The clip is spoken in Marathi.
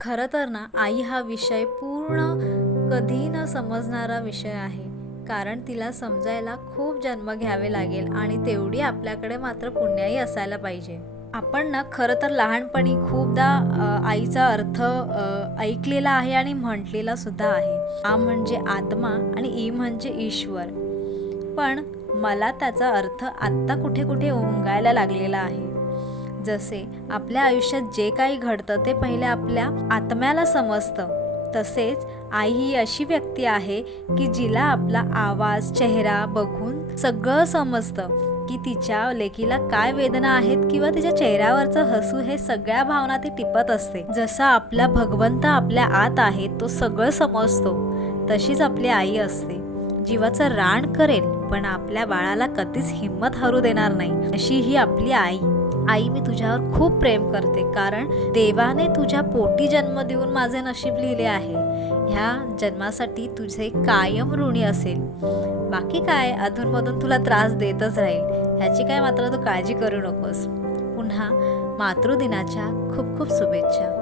खरं तर ना आई हा विषय पूर्ण कधी न समजणारा विषय आहे. कारण तिला समजायला खूप जन्म घ्यावे लागेल आणि तेवढी आपल्याकडे मात्र पुण्याही असायला पाहिजे. आपण ना खरं तर लहानपणी खूपदा आईचा अर्थ ऐकलेला आहे आणि म्हटलेला सुद्धा आहे. आ म्हणजे आत्मा आणि ई म्हणजे ईश्वर. पण मला त्याचा अर्थ आत्ता कुठे कुठे उमगायला लागलेला आहे. जसे आपल्या आयुष्यात जे काही घडतं ते पहिले आपल्या आत्म्याला समजतं. तसेच आई ही अशी व्यक्ती आहे की जिला आपला आवाज चेहरा बघून सगळं समजतं की तिच्या लेकीला काय वेदना आहेत किंवा तिच्या चेहऱ्यावरचं हसू हे सगळ्या भावना ती टिपत असते. जसा आपला भगवंत आपल्या आत आहे तो सगळं समजतो. तशीच आपली आई असते. जीवाचं रान करेल पण आपल्या बाळाला कधीच हिंमत हरू देणार नाही. अशी ही आपली आई. आई मी तुझ्यावर खूप प्रेम करते कारण देवाने तुझ्या पोटी जन्म देऊन माझे नशीब लिहिले आहे. ह्या जन्मासाठी तुझे कायम ऋणी असेल. बाकी काय अधूनमधून तुला त्रास देतच राहील. ह्याची काय मात्र तू काळजी करू नकोस. पुन्हा मातृदिनाच्या खूप खूप शुभेच्छा.